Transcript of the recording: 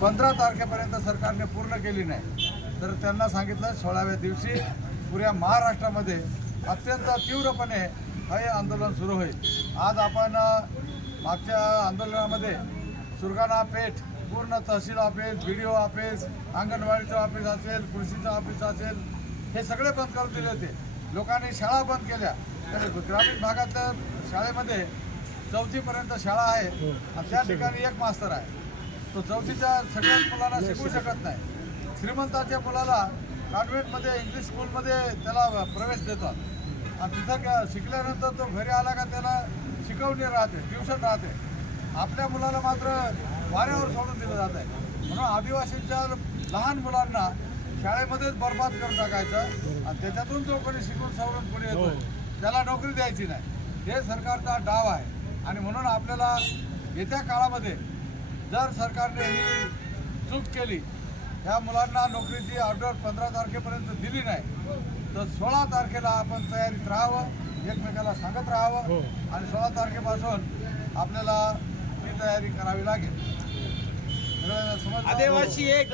15 तारखेपर्यंत सरकारने पूर्ण केली नाही तर त्यांना सांगितलं 16व्या दिवशी पुऱ्या महाराष्ट्रामध्ये अत्यंत तीव्रपणे हे आंदोलन सुरू होईल। आज आपण मागच्या आंदोलनामध्ये सुरगाणा पेठ पूर्ण तहसील ऑफिस, BDO ऑफिस, अंगणवाडीचं ऑफिस असेल, कृषीचं ऑफिस असेल, हे सगळे बंद करून दिले होते। लोकांनी शाळा बंद केल्या। तर ग्रामीण भागातल्या शाळेमध्ये 4थीपर्यंत शाळा आहे आणि त्या ठिकाणी एक मास्तर आहे। तो 4थीच्या सगळ्याच मुलांना शिकवू शकत नाही। श्रीमंताच्या मुलाला कॉन्व्हेंटमध्ये इंग्लिश स्कूलमध्ये त्याला प्रवेश देतात आणि तिथं शिकल्यानंतर तो घरी आला का त्याला शिकवणी राहते, ट्युशन राहते। आपल्या मुलाला मात्र वाऱ्यावर सोडून दिलं जात आहे। म्हणून आदिवासींच्या लहान मुलांना शाळेमध्येच बर्बाद करून टाकायचं आणि त्याच्यातून जो कोणी शिकून सवरून कोणी येतो त्याला नोकरी द्यायची नाही, हे सरकारचा डाव आहे। आणि म्हणून आपल्याला येत्या काळामध्ये जर सरकारने ही चूक केली, ह्या मुलांना नोकरीची ऑर्डर 15 तारखेपर्यंत दिली नाही तर 16 तारखेला आपण तयारीत राहावं, एकमेकाला सांगत राहावं आणि 16 तारखेपासून आपल्याला ती तयारी करावी लागेल। आदिवासी एक